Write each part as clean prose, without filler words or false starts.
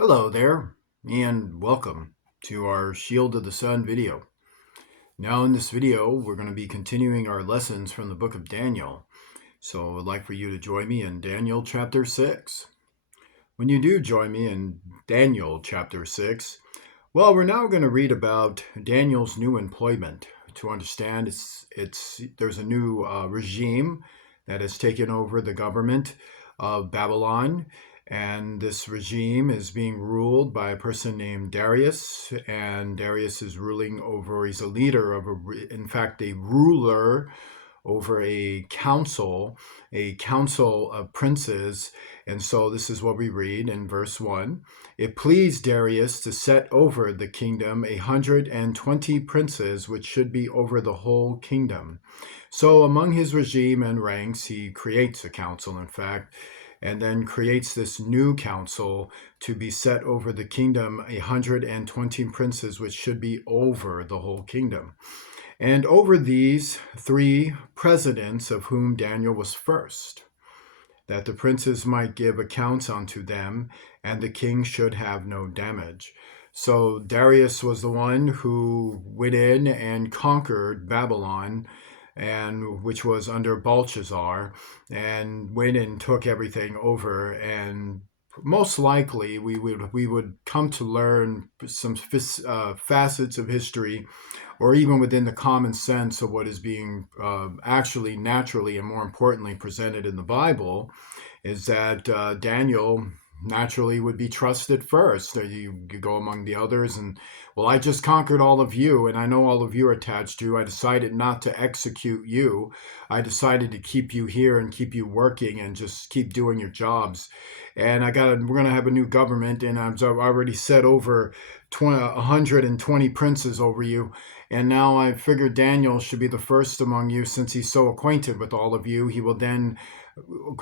Hello there, and welcome to our Shield of the Sun video. Now, in this video, we're going to be continuing our lessons from the book of Daniel. So, I'd like for you to join me in Daniel chapter 6. When you do join me in Daniel chapter 6, well, we're now going to read about Daniel's new employment. To understand, there's a new regime that has taken over the government of Babylon, and this regime is being ruled by a person named Darius, and Darius is ruling over, he's a leader of in fact, a ruler over a council of princes. And so this is what we read in verse 1. It pleased Darius to set over the kingdom 120 princes, which should be over the whole kingdom. So among his regime and ranks, he creates a council, in fact, and then creates this new council to be set over the kingdom 120 princes, which should be over the whole kingdom. And over these 3 presidents, of whom Daniel was first, that the princes might give accounts unto them, and the king should have no damage. So Darius was the one who went in and conquered Babylon, and which was under Belshazzar, and went and took everything over. And most likely we would come to learn some facets of history, or even within the common sense of what is being actually naturally and more importantly presented in the Bible, is that Daniel naturally would be trusted first. You go among the others and, well, I just conquered all of you, and I know all of you are attached to. I decided not to execute you. I decided to keep you here and keep you working and just keep doing your jobs. And we're going to have a new government, and I've already set over 120 princes over you. And now I figured Daniel should be the first among you, since he's so acquainted with all of you. He will then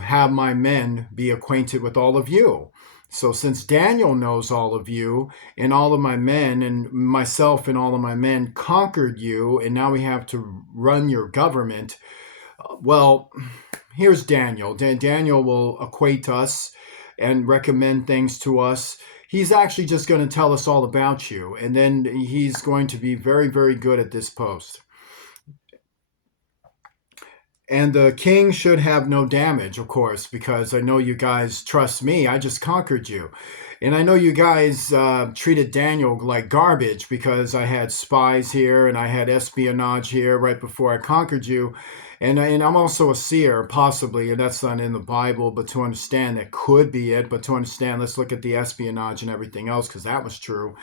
have my men be acquainted with all of you. So since Daniel knows all of you, and all of my men, and myself and all of my men conquered you, and now we have to run your government, well, here's Daniel. Daniel will acquaint us and recommend things to us. He's actually just going to tell us all about you, and then he's going to be very, very good at this post. And the king should have no damage, of course, because I know you guys trust me. I just conquered you. And I know you guys treated Daniel like garbage, because I had spies here and I had espionage here right before I conquered you. And I'm also a seer, possibly, and that's not in the Bible, but to understand that could be it. But to understand, let's look at the espionage and everything else, because that was true.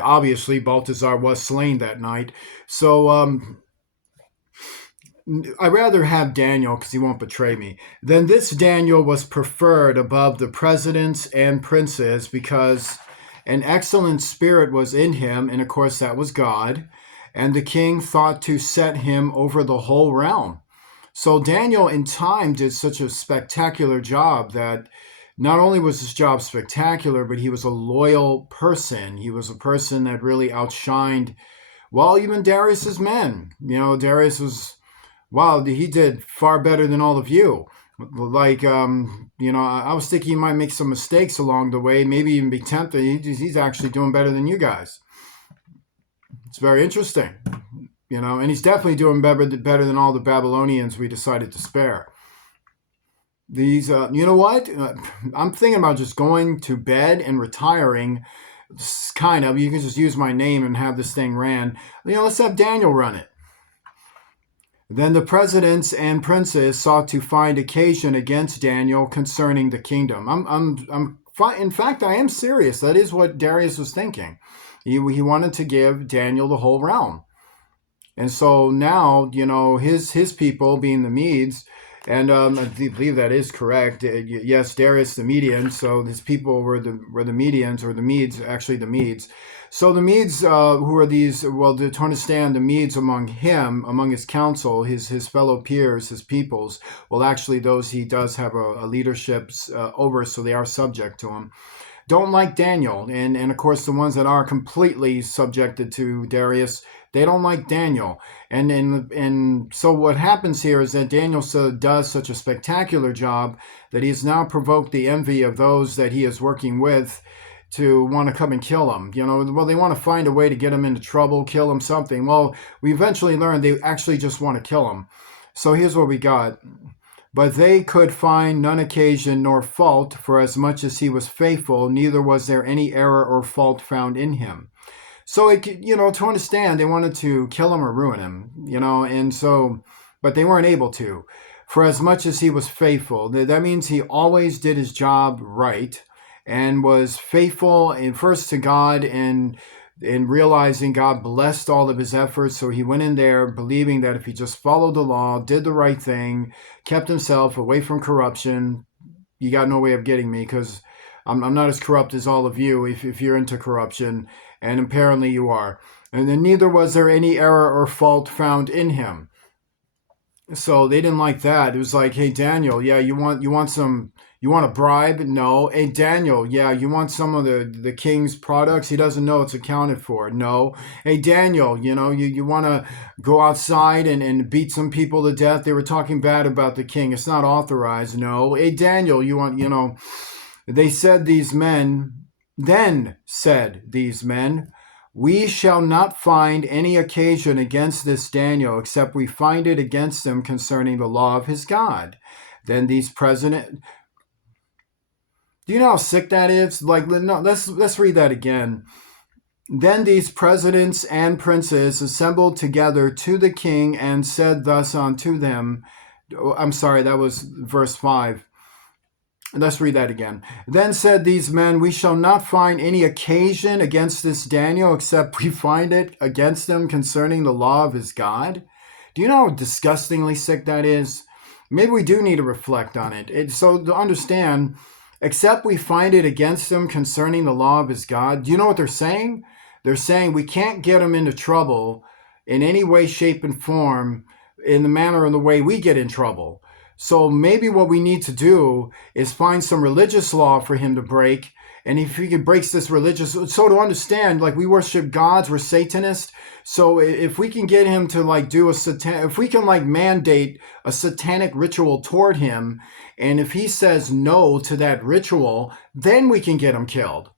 Obviously, Balthazar was slain that night. So I'd rather have Daniel, because he won't betray me. Then this Daniel was preferred above the presidents and princes, because an excellent spirit was in him, and of course that was God, and the king thought to set him over the whole realm. So Daniel in time did such a spectacular job that not only was his job spectacular, but he was a loyal person. He was a person that really outshined, well, even Darius's men. Darius was, wow, he did far better than all of you. Like, I was thinking he might make some mistakes along the way, maybe even be tempted. He's actually doing better than you guys. It's very interesting. And he's definitely doing better than all the Babylonians we decided to spare. These, you know what? I'm thinking about just going to bed and retiring. Kind of. You can just use my name and have this thing ran. Let's have Daniel run it. Then the presidents and princes sought to find occasion against Daniel concerning the kingdom. In fact, I am serious. That is what Darius was thinking. He wanted to give Daniel the whole realm. And so now, his people, being the Medes, and I believe that is correct. Yes, Darius the Median. So his people were the Medians, or the Medes, actually the Medes. So the Medes, who are these? Well, to understand the Medes among his council, his fellow peers, his peoples. Well, actually, those he does have a leadership over, so they are subject to him. Don't like Daniel, and of course the ones that are completely subjected to Darius, they don't like Daniel. And so what happens here is that Daniel does such a spectacular job that he has now provoked the envy of those that he is working with, to want to come and kill him. Well, they want to find a way to get him into trouble, kill him, something. Well, we eventually learned they actually just want to kill him. So here's what we got. But they could find none occasion nor fault, for as much as he was faithful, neither was there any error or fault found in him. So, to understand, they wanted to kill him or ruin him, and so, but they weren't able to. For as much as he was faithful, that means he always did his job right and was faithful first to God and realizing God blessed all of his efforts. So he went in there believing that if he just followed the law, did the right thing, kept himself away from corruption, you got no way of getting me, because I'm not as corrupt as all of you if you're into corruption, and apparently you are. And then neither was there any error or fault found in him. So they didn't like that. It was like, hey, Daniel, yeah, you want a bribe? No. Hey, Daniel, yeah, you want some of the king's products? He doesn't know it's accounted for. No. Hey, Daniel, you want to go outside and beat some people to death? They were talking bad about the king. It's not authorized. No. Hey, Daniel, they said these men, then said these men, we shall not find any occasion against this Daniel, except we find it against him concerning the law of his God. Then these president, do you know how sick that is? Like, no, let's read that again. Then these presidents and princes assembled together to the king and said thus unto them. I'm sorry, that was verse 5. Let's read that again. Then said these men, we shall not find any occasion against this Daniel, except we find it against him concerning the law of his God. Do you know how disgustingly sick that is? Maybe we do need to reflect on it. So to understand, except we find it against him concerning the law of his God. Do you know what they're saying? They're saying we can't get him into trouble in any way, shape, and form in the manner and the way we get in trouble. So maybe what we need to do is find some religious law for him to break. And if he breaks this religious, so to understand, like we worship gods, we're Satanists. So if we can get him to do if we can mandate a satanic ritual toward him, and if he says no to that ritual, then we can get him killed.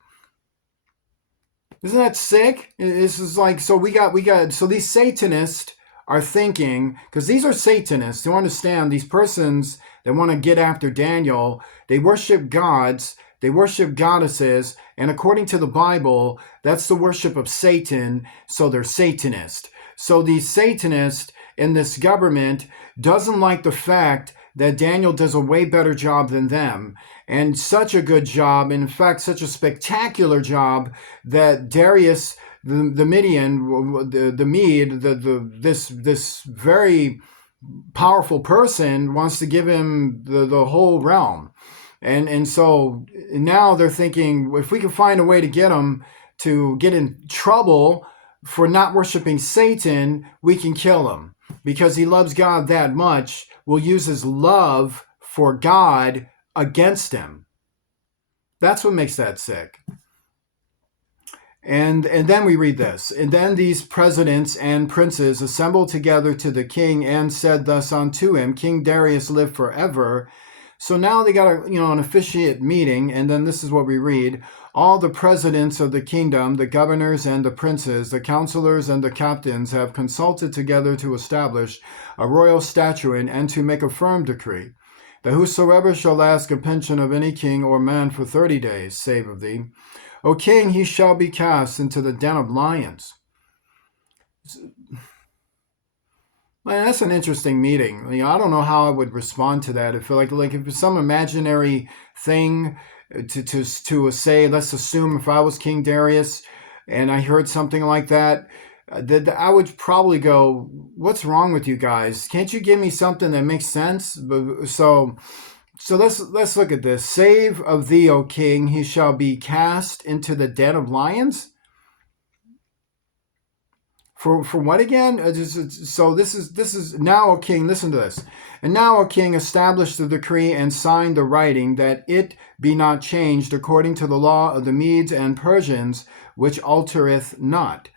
Isn't that sick? This is so so these Satanists are thinking, because these are Satanists, to understand, these persons that want to get after Daniel, they worship gods, they worship goddesses, and according to the Bible, that's the worship of Satan, so they're Satanist. So these Satanists in this government doesn't like the fact that Daniel does a way better job than them, and such a good job, in fact, such a spectacular job that Darius the Median, the Mede, this very powerful person wants to give him the whole realm, and so now they're thinking, if we can find a way to get him to get in trouble for not worshiping Satan, we can kill him because he loves God that much. We'll use his love for God against him. That's what makes that sick. And then we read this. And then these presidents and princes assembled together to the king and said thus unto him, King Darius live forever. So now they got an officiate meeting, and then this is what we read. All the presidents of the kingdom, the governors and the princes, the counselors and the captains have consulted together to establish a royal statute and to make a firm decree, that whosoever shall ask a pension of any king or man for 30 days, save of thee, O king, he shall be cast into the den of lions. Man, that's an interesting meeting. I don't know how I would respond to that. If if it's some imaginary thing to say, let's assume if I was King Darius and I heard something like that, I would probably go, what's wrong with you guys? Can't you give me something that makes sense? So let's look at this. Save of thee, O king, he shall be cast into the den of lions. For what again? So this is now, O king, listen to this. And now, O king, establish the decree and sign the writing, that it be not changed according to the law of the Medes and Persians, which altereth not.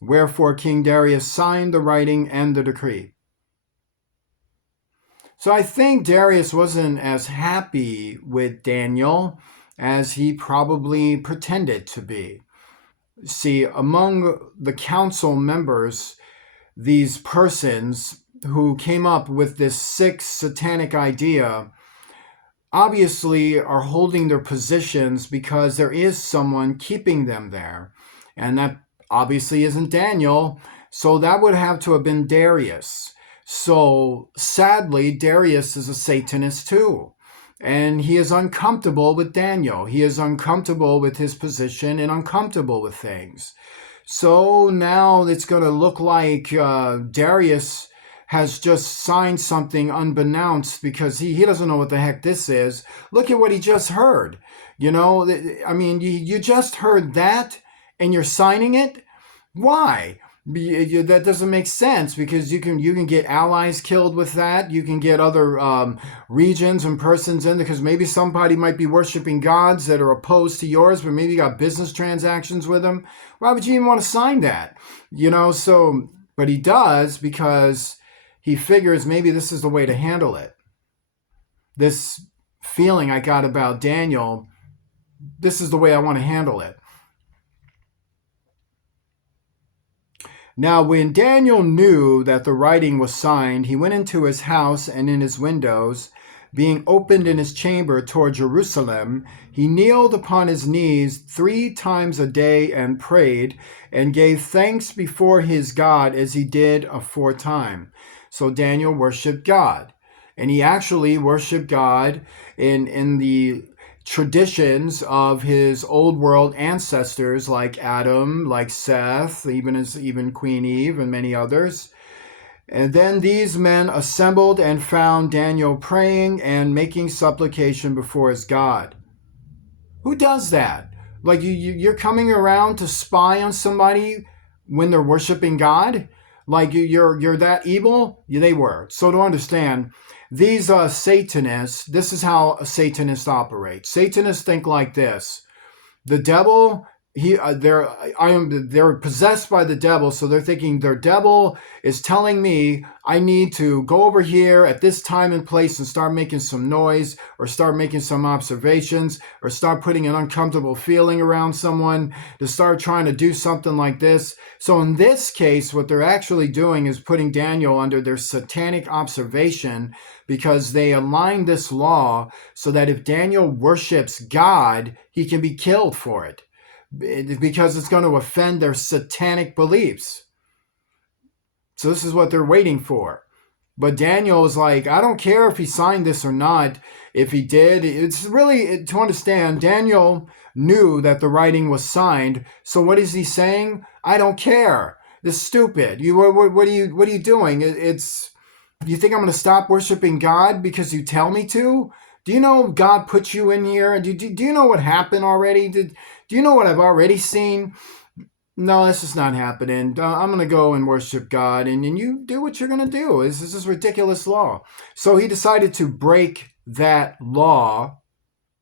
Wherefore King Darius signed the writing and the decree. So I think Darius wasn't as happy with Daniel, as he probably pretended to be. See, among the council members, these persons who came up with this sick satanic idea obviously are holding their positions because there is someone keeping them there. And that obviously isn't Daniel. So that would have to have been Darius. So sadly, Darius is a Satanist too. And he is uncomfortable with Daniel. He is uncomfortable with his position and uncomfortable with things. So now it's going to look like Darius has just signed something unbeknownst because he doesn't know what the heck this is. Look at what he just heard. You know, I mean, you just heard that and you're signing it? Why? That doesn't make sense because you can get allies killed with that. You can get other regions and persons in there because maybe somebody might be worshiping gods that are opposed to yours, but maybe you got business transactions with them. Why would you even want to sign that? You know, so, but he does because he figures maybe this is the way to handle it. This feeling I got about Daniel, this is the way I want to handle it. Now, when Daniel knew that the writing was signed, he went into his house, and in his windows, being opened in his chamber toward Jerusalem, he kneeled upon his knees 3 times a day and prayed, and gave thanks before his God as he did aforetime. So Daniel worshiped God. And he actually worshiped God in the traditions of his old world ancestors like Adam, like Seth, even Queen Eve and many others. And then these men assembled and found Daniel praying and making supplication before his God. Who does that? Like you're coming around to spy on somebody when they're worshiping God? Like you're that evil? Yeah, they were. So to understand, these Satanists, this is how a Satanist operates. Satanists think like this: the devil, they're possessed by the devil, so they're thinking their devil is telling me I need to go over here at this time and place and start making some noise, or start making some observations, or start putting an uncomfortable feeling around someone, to start trying to do something like this. So in this case, what they're actually doing is putting Daniel under their satanic observation, because they aligned this law so that if Daniel worships God, he can be killed for it, because it's going to offend their satanic beliefs. So this is what they're waiting for. But Daniel is like, I don't care if he signed this or not. If he did, it's really, to understand, Daniel knew that the writing was signed. So what is he saying? I don't care. This is stupid. What are you doing? You think I'm going to stop worshiping God because you tell me to? Do you know God put you in here? Do you know what happened already? Do you know what I've already seen? No, this is not happening. I'm going to go and worship God, and you do what you're going to do. This is ridiculous law. So he decided to break that law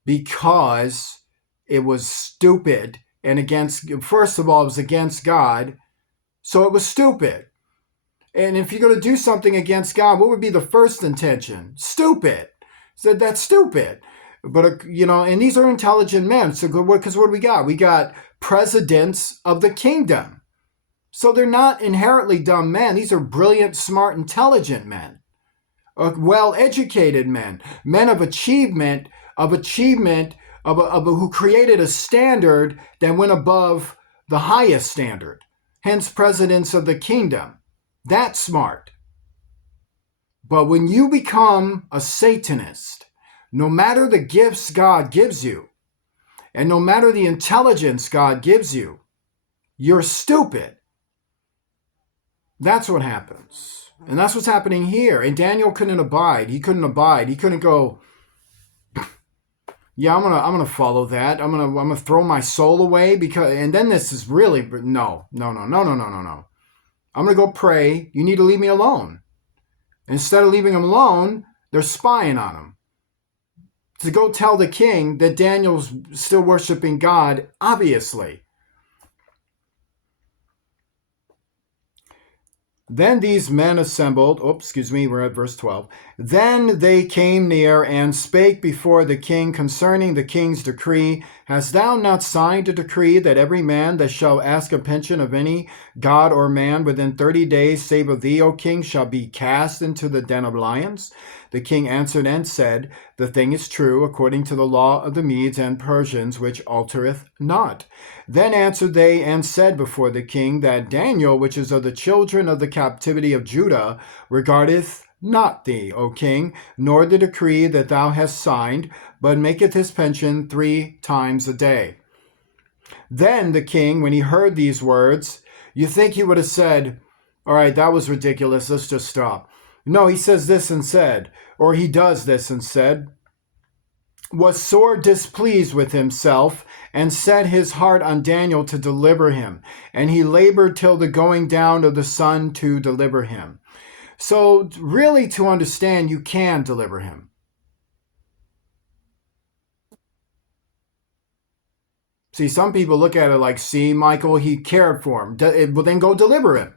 because it was stupid and first of all, it was against God. So it was stupid. And if you're going to do something against God, what would be the first intention? Stupid. So that's stupid. But, and these are intelligent men. So, because what do we got? We got presidents of the kingdom. So they're not inherently dumb men. These are brilliant, smart, intelligent men. Well-educated men. Men of achievement, who created a standard that went above the highest standard. Hence, presidents of the kingdom. That's smart. But when you become a Satanist, no matter the gifts God gives you, and no matter the intelligence God gives you, you're stupid. That's what happens. And that's what's happening here. And Daniel couldn't abide. He couldn't abide. He couldn't go, yeah, I'm gonna follow that. I'm gonna throw my soul away and then this is really no. I'm gonna go pray. You need to leave me alone. Instead of leaving him alone, they're spying on him to go tell the king that Daniel's still worshiping God, obviously. Then these men assembled, we're at verse 12. Then they came near and spake before the king concerning the king's decree. Hast thou not signed a decree that every man that shall ask a pension of any god or man within 30 days, save of thee, O king, shall be cast into the den of lions? The king answered and said, The thing is true, according to the law of the Medes and Persians, which altereth not. Then answered they and said before the king, that Daniel, which is of the children of the captivity of Judah, regardeth not thee, O king, nor the decree that thou hast signed, but maketh his pension 3 times a day. Then the king, when he heard these words, you think he would have said, all right, that was ridiculous, let's just stop. No, he says this and said, or he does this and said, was sore displeased with himself, and set his heart on Daniel to deliver him. And he labored till the going down of the sun to deliver him. So really, to understand, you can deliver him. See, some people look at it like, see, Michael, he cared for him. Well, then go deliver him.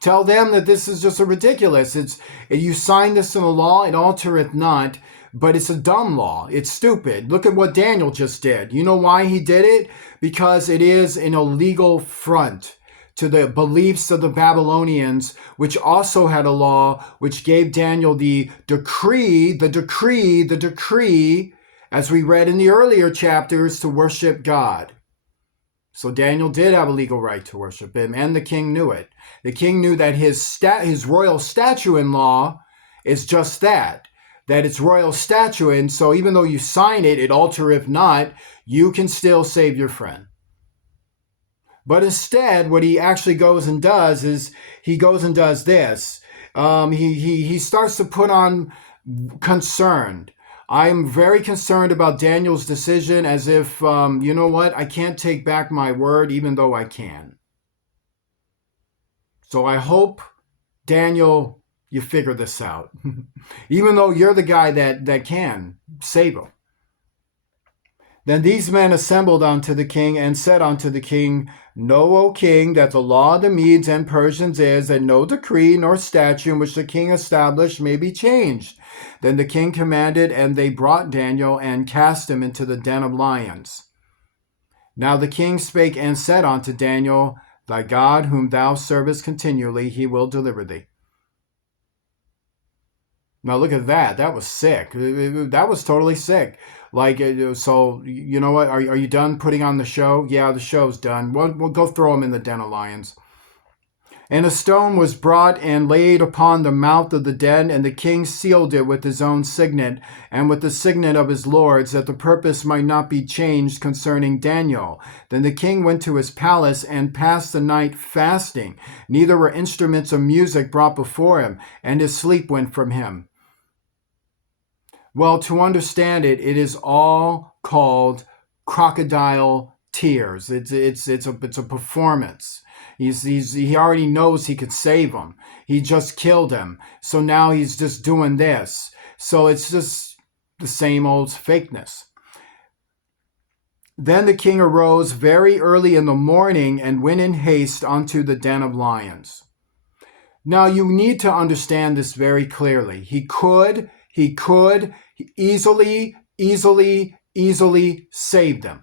Tell them that this is just a ridiculous. You sign this in the law, it altereth not, but it's a dumb law. It's stupid. Look at what Daniel just did. You know why he did it? Because it is an illegal front to the beliefs of the Babylonians, which also had a law which gave Daniel the decree, as we read in the earlier chapters, to worship God. So Daniel did have a legal right to worship him, and the king knew it. The king knew that his royal statute in law is just that it's royal statute, and so even though you sign it, it altereth not, you can still save your friend. But instead, what he actually goes and does is he goes and does this. He starts to put on concerned. I'm very concerned about Daniel's decision, as if, you know what, I can't take back my word even though I can. So I hope, Daniel, you figure this out. Even though you're the guy that can save him. Then these men assembled unto the king and said unto the king, Know, O king, that the law of the Medes and Persians is that no decree nor statute which the king established may be changed. Then the king commanded, and they brought Daniel and cast him into the den of lions. Now the king spake and said unto Daniel, Thy God, whom thou servest continually, he will deliver thee. Now look at that. That was sick. That was totally sick. Like, so, you know what? Are you done putting on the show? Yeah, the show's done. We'll go throw him in the den of lions. And a stone was brought and laid upon the mouth of the den, and the king sealed it with his own signet, and with the signet of his lords, that the purpose might not be changed concerning Daniel. Then the king went to his palace and passed the night fasting. Neither were instruments of music brought before him, and his sleep went from him. Well, to understand it, it is all called crocodile tears. It's a performance. He already knows he could save him. He just killed him. So now he's just doing this. So it's just the same old fakeness. Then the king arose very early in the morning and went in haste unto the den of lions. Now you need to understand this very clearly. He could easily save them,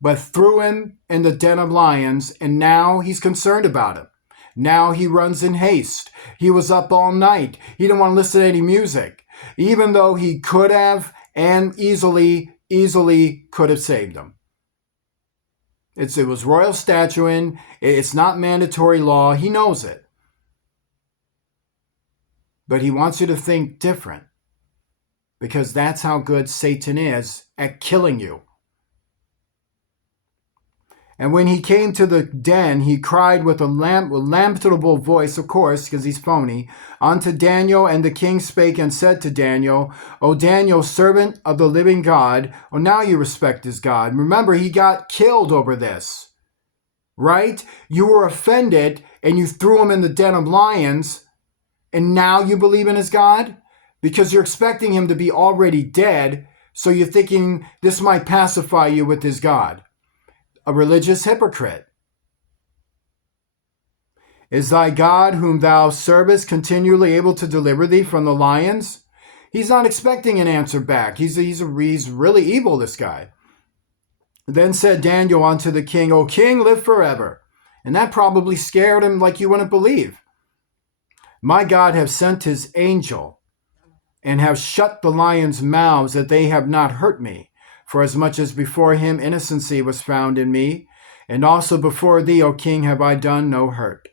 but threw him in the den of lions, and now he's concerned about him. Now he runs in haste. He was up all night. He didn't want to listen to any music, even though he could have and easily could have saved him. It was royal statute. It's not mandatory law. He knows it. But he wants you to think different, because that's how good Satan is at killing you. And when he came to the den, he cried with a lamentable voice, of course, because he's phony, unto Daniel. And the king spake and said to Daniel, O Daniel, servant of the living God, now you respect his God. Remember, he got killed over this, right? You were offended and you threw him in the den of lions, and now you believe in his God? Because you're expecting him to be already dead, so you're thinking this might pacify you with his God. A religious hypocrite. Is thy God, whom thou servest, continually able to deliver thee from the lions? He's not expecting an answer back. He's really evil, this guy. Then said Daniel unto the king, O king, live forever. And that probably scared him like you wouldn't believe. My God have sent his angel and have shut the lions' mouths that they have not hurt me. For as much as before him innocency was found in me, and also before thee, O king, have I done no hurt.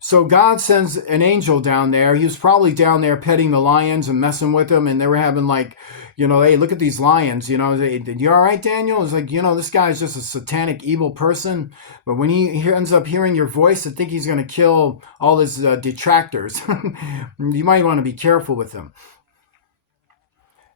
So God sends an angel down there. He was probably down there petting the lions and messing with them, and they were having like, hey, look at these lions. You all right, Daniel? It's like, this guy's just a satanic, evil person. But when he ends up hearing your voice, I think he's going to kill all his detractors. You might want to be careful with him.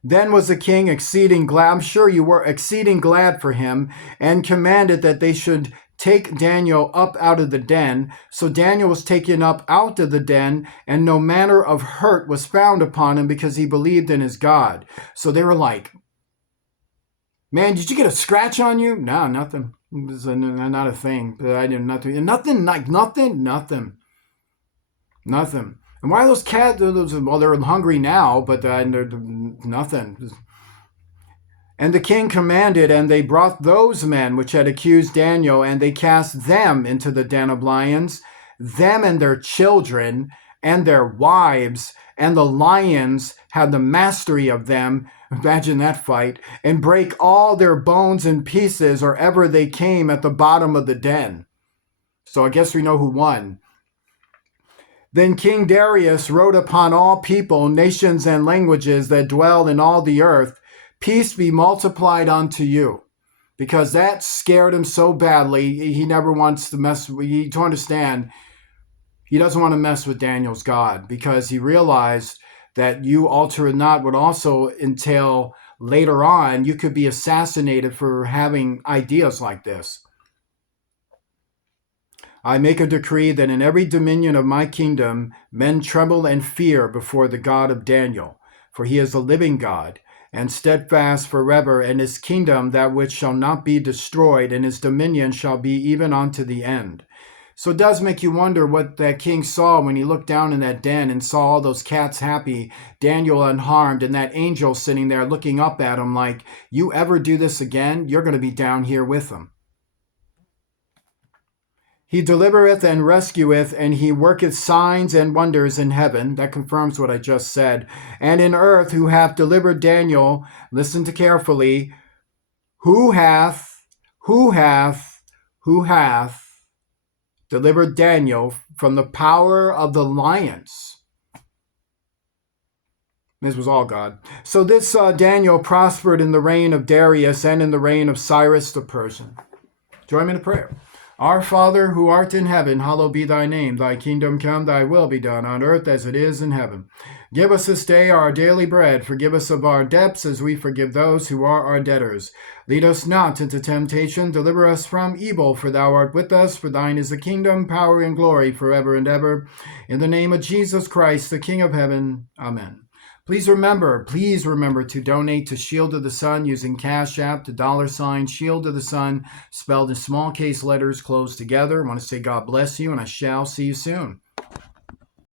Then was the king exceeding glad, I'm sure you were exceeding glad for him, and commanded that they should take Daniel up out of the den. So Daniel was taken up out of the den, and no manner of hurt was found upon him, because he believed in his God. So they were like, man, did you get a scratch on you? No, nothing. It was not a thing. I did nothing. Nothing. And why are those cats? Well, they're hungry now, but nothing. And the king commanded, and they brought those men which had accused Daniel, and they cast them into the den of lions, them and their children, and their wives, and the lions had the mastery of them. Imagine that fight. And break all their bones in pieces, or ever they came at the bottom of the den. So I guess we know who won. Then King Darius wrote upon all people, nations, and languages that dwell in all the earth, peace be multiplied unto you. Because that scared him so badly, he never wants to to understand, he doesn't want to mess with Daniel's God, because he realized that you alter it not would also entail later on, you could be assassinated for having ideas like this. I make a decree that in every dominion of my kingdom, men tremble and fear before the God of Daniel, for he is a living God, and steadfast forever, and his kingdom that which shall not be destroyed, and his dominion shall be even unto the end. So it does make you wonder what that king saw when he looked down in that den and saw all those cats happy, Daniel unharmed, and that angel sitting there looking up at him like, you ever do this again, you're going to be down here with them. He delivereth and rescueth, and he worketh signs and wonders in heaven. That confirms what I just said. And in earth, who hath delivered Daniel, listen to carefully, who hath delivered Daniel from the power of the lions. This was all God. So this Daniel prospered in the reign of Darius and in the reign of Cyrus the Persian. Join me in prayer. Our Father, who art in heaven, hallowed be thy name. Thy kingdom come, thy will be done, on earth as it is in heaven. Give us this day our daily bread. Forgive us of our debts, as we forgive those who are our debtors. Lead us not into temptation. Deliver us from evil, for thou art with us. For thine is the kingdom, power, and glory, forever and ever. In the name of Jesus Christ, the King of heaven. Amen. Please remember to donate to Shield of the Sun using Cash App to $ Shield of the Sun, spelled in small case letters closed together. I want to say God bless you, and I shall see you soon.